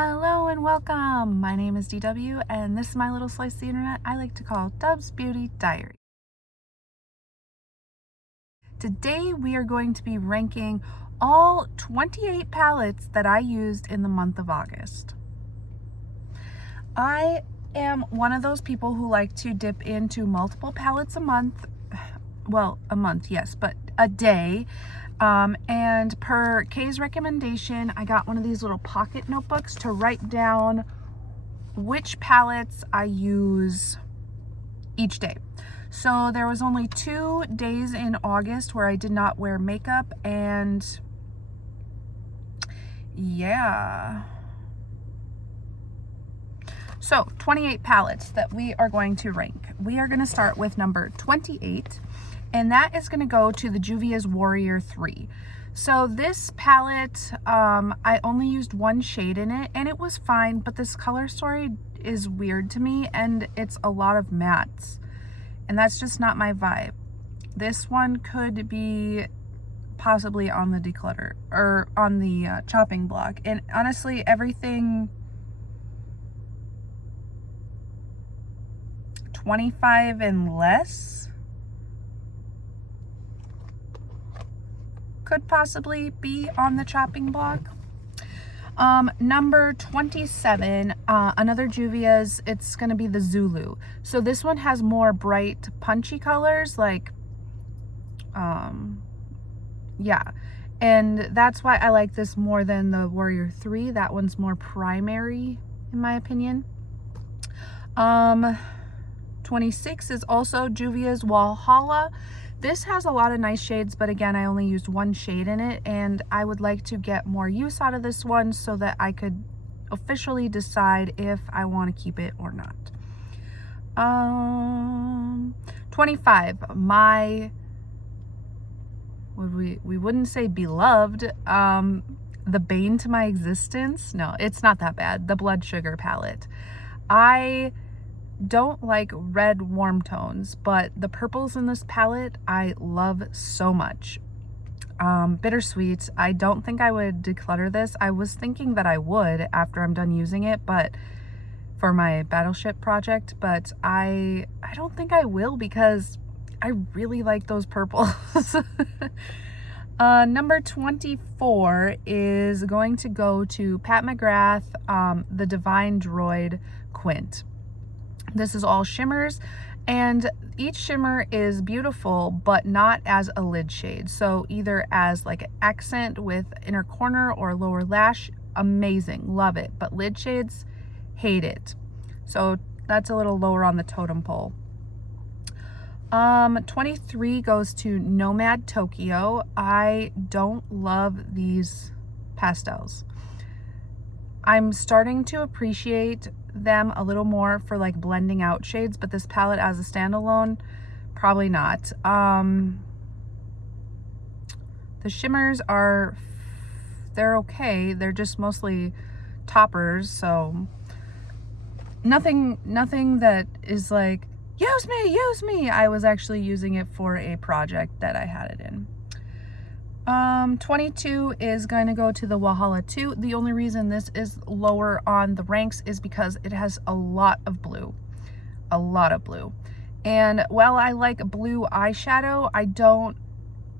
Hello and welcome. My name is DW and this is my little slice of the internet I like to call Dub's Beauty Diary. Today we are going to be ranking all 28 palettes that I used in the month of August. I am one of those people who like to dip into multiple palettes a month. Well, a month, yes, but a day. And per Kay's recommendation, I got one of these little pocket notebooks to write down which palettes I use each day. So there was only 2 days in August where I did not wear makeup, and yeah. So 28 palettes that we are going to rank. We are going to start with number 28. And that is going to go to the Juvia's Warrior 3. So this palette, I only used one shade in it and it was fine, but this color story is weird to me and it's a lot of mattes. And that's just not my vibe. This one could be possibly on the declutter or on the chopping block. And honestly, everything 25 and less could possibly be on the chopping block. Number 27, another Juvia's, it's going to be the Zulu. So this one has more bright punchy colors, like yeah, and that's why I like this more than the Warrior 3. That one's more primary in my opinion. 26 is also Juvia's Walhalla. This has a lot of nice shades, but again, I only used one shade in it, and I would like to get more use out of this one so that I could officially decide if I want to keep it or not. 25, my, we wouldn't say beloved, the bane to my existence. No, it's not that bad. The Blood Sugar palette. I don't like red warm tones, but the purples in this palette I love so much. Bittersweet, I don't think I would declutter this. I was thinking that I would after I'm done using it, but for my battleship project, but I don't think I will because I really like those purples. Number 24 is going to go to Pat McGrath, the Divine Droid Quint. This is all shimmers, and each shimmer is beautiful, but not as a lid shade. So either as like an accent with inner corner or lower lash, amazing, love it. But lid shades, hate it. So that's a little lower on the totem pole. 23 goes to Nomad Tokyo. I don't love these pastels. I'm starting to appreciate them a little more for like blending out shades, but this palette as a standalone, probably not. The shimmers are, they're okay. They're just mostly toppers, so nothing that is like, use me. I was actually using it for a project that I had it in. 22 is going to go to the Walhalla 2. The only reason this is lower on the ranks is because it has a lot of blue. And while I like blue eyeshadow,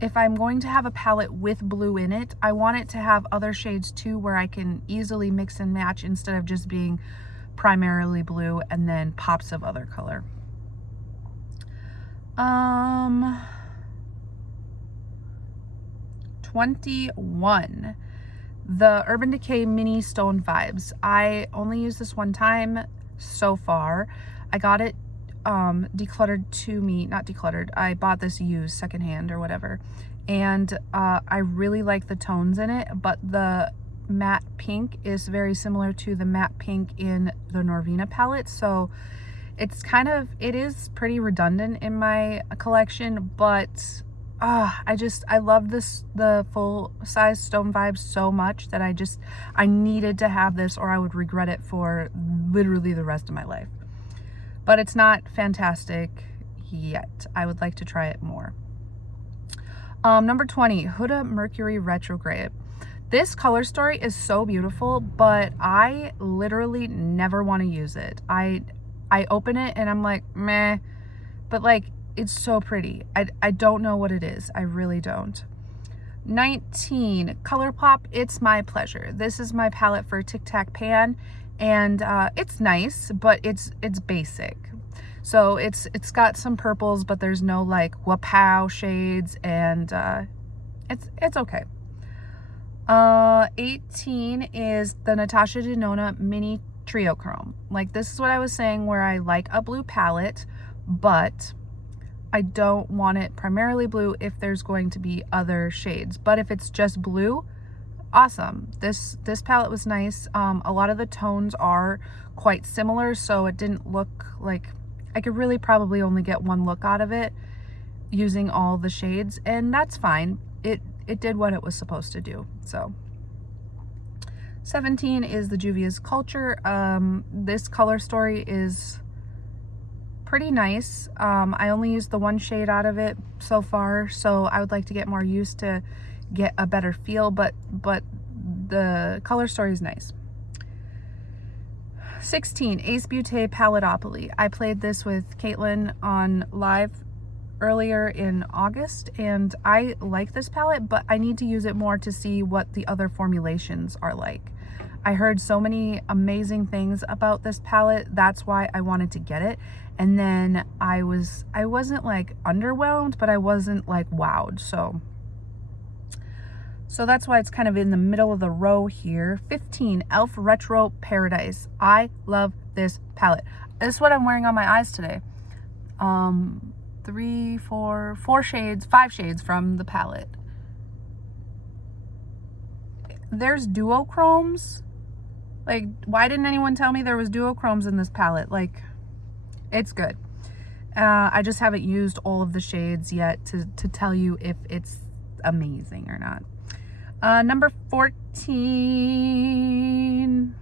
if I'm going to have a palette with blue in it, I want it to have other shades too where I can easily mix and match instead of just being primarily blue and then pops of other color. 21, the Urban Decay Mini Stone Vibes. I only used this one time so far. I got it decluttered to me, not decluttered. I bought this used secondhand or whatever, and I really like the tones in it, but the matte pink is very similar to the matte pink in the Norvina palette, so it's kind of, it is pretty redundant in my collection, but I love the full size Stone Vibes so much that I needed to have this or I would regret it for literally the rest of my life. But it's not fantastic yet. I would like to try it more. Number 20, Huda Mercury Retrograde. This color story is so beautiful, but I literally never want to use it. I open it and I'm like, meh, but like, it's so pretty. I don't know what it is. I really don't. 19, ColourPop, It's My Pleasure. This is my palette for Tic Tac Pan, and it's nice, but it's basic. So it's got some purples, but there's no like wapow shades, and it's okay. 18 is the Natasha Denona Mini Trio Chrome. Like, this is what I was saying, where I like a blue palette, but I don't want it primarily blue if there's going to be other shades. But if it's just blue, awesome. This palette was nice. A lot of the tones are quite similar, so it didn't look like I could really probably only get one look out of it using all the shades, and that's fine. It did what it was supposed to do. So 17 is the Juvia's Culture. This color story is pretty nice. I only used the one shade out of it so far, so I would like to get more used to get a better feel, but the color story is nice. 16, Ace Beauté Palettopoly. I played this with Caitlin on live earlier in August, and I like this palette, but I need to use it more to see what the other formulations are like. I heard so many amazing things about this palette. That's why I wanted to get it. And then I wasn't like underwhelmed, but I wasn't like wowed. So that's why it's kind of in the middle of the row here. 15, Elf Retro Paradise. I love this palette. This is what I'm wearing on my eyes today. 5 shades from the palette. There's duochromes. Like, why didn't anyone tell me there was duochromes in this palette? Like, it's good. I just haven't used all of the shades yet to tell you if it's amazing or not. Number 14,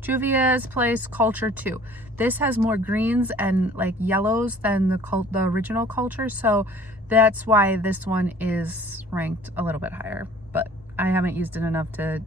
Juvia's Place Culture 2. This has more greens and like yellows than the original Culture, so that's why this one is ranked a little bit higher, but I haven't used it enough to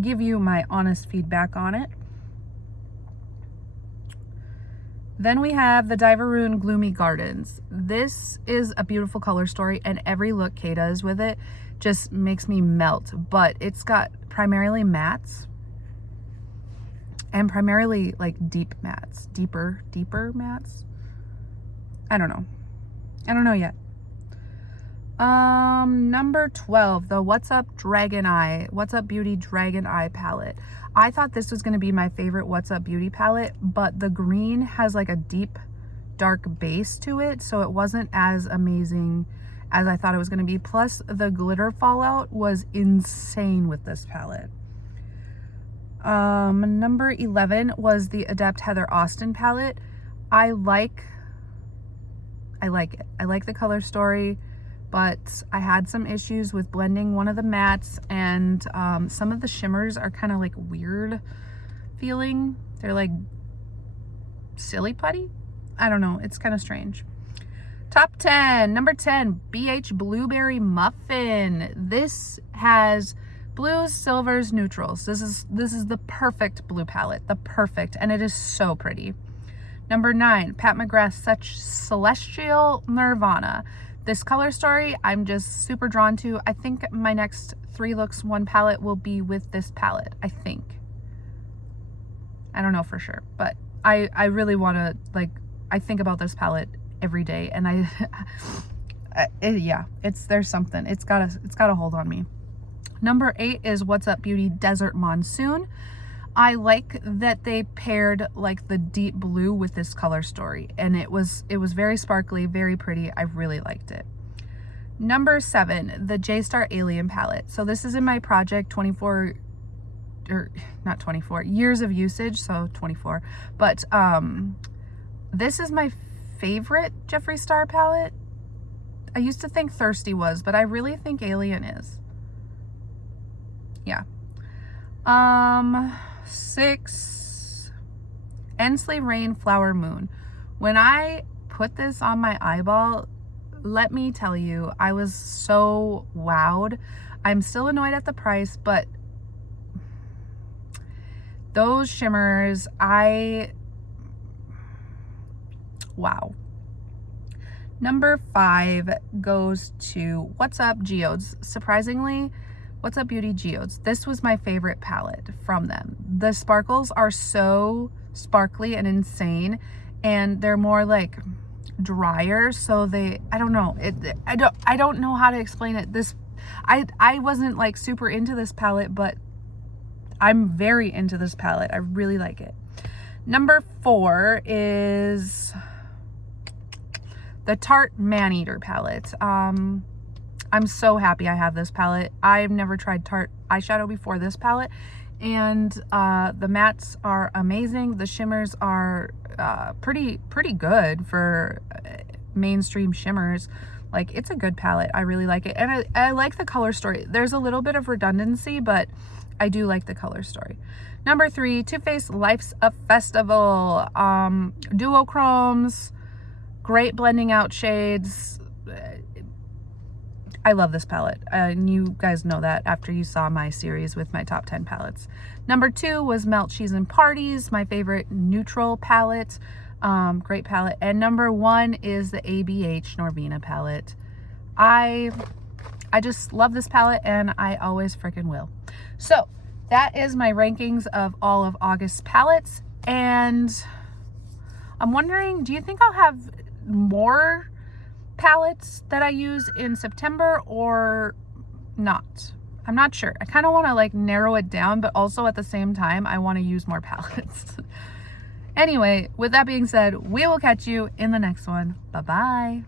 give you my honest feedback on it. Then we have the Diveroon Gloomy Gardens. This is a beautiful color story, and every look Kay does with it just makes me melt, but it's got primarily mattes, and primarily like deep mattes, deeper mattes. I don't know yet. Number 12, the What's Up Beauty Dragon Eye palette. I thought this was going to be my favorite What's Up Beauty palette, but the green has like a deep dark base to it, so it wasn't as amazing as I thought it was going to be. Plus the glitter fallout was insane with this palette. Number 11 was the Adept Heather Austin palette. I like it. I like the color story, but I had some issues with blending one of the mattes, and some of the shimmers are kind of like weird feeling. They're like silly putty. I don't know. It's kind of strange. Top 10. Number 10, BH Blueberry Muffin. This has blues, silvers, neutrals. This is the perfect blue palette. The perfect. And it is so pretty. Number 9, Pat McGrath's Such Celestial Nirvana. This color story I'm just super drawn to. I think my next 3 looks 1 palette will be with this palette. I think. I don't know for sure, but I really want to, like, I think about this palette every day, and there's something. It's got a hold on me. Number 8 is What's Up Beauty Desert Monsoon. I like that they paired like the deep blue with this color story, and it was very sparkly, very pretty. I really liked it. Number 7, the J-Star Alien palette. So this is in my project 24, or not 24 years of usage, so 24, but this is my favorite Jeffree Star palette. I used to think Thirsty was, but I really think Alien is. Yeah. 6, Ensley Rain Flower Moon. When I put this on my eyeball, let me tell you, I was so wowed. I'm still annoyed at the price, but those shimmers, wow. Number 5 goes to What's Up Geodes. Surprisingly, What's Up Beauty Geodes. This was my favorite palette from them. The sparkles are so sparkly and insane, and they're more like drier, so I don't know. I don't know how to explain it. I wasn't like super into this palette, but I'm very into this palette. I really like it. Number 4 is the Tarte Maneater palette. I'm so happy I have this palette. I've never tried Tarte eyeshadow before this palette, and the mattes are amazing. The shimmers are pretty good for mainstream shimmers. Like, it's a good palette. I really like it, and I like the color story. There's a little bit of redundancy, but I do like the color story. Number 3, Too Faced Life's a Festival. Duochromes, great blending out shades. I love this palette, and you guys know that after you saw my series with my top 10 palettes. Number 2 was Melt Cheese and Parties, my favorite neutral palette. Great palette. And number 1 is the ABH Norvina palette. I just love this palette, and I always freaking will. So that is my rankings of all of August's palettes, and I'm wondering, do you think I'll have more palettes that I use in September or not? I'm not sure. I kind of want to like narrow it down, but also at the same time I want to use more palettes. Anyway, with that being said, we will catch you in the next one. Bye bye.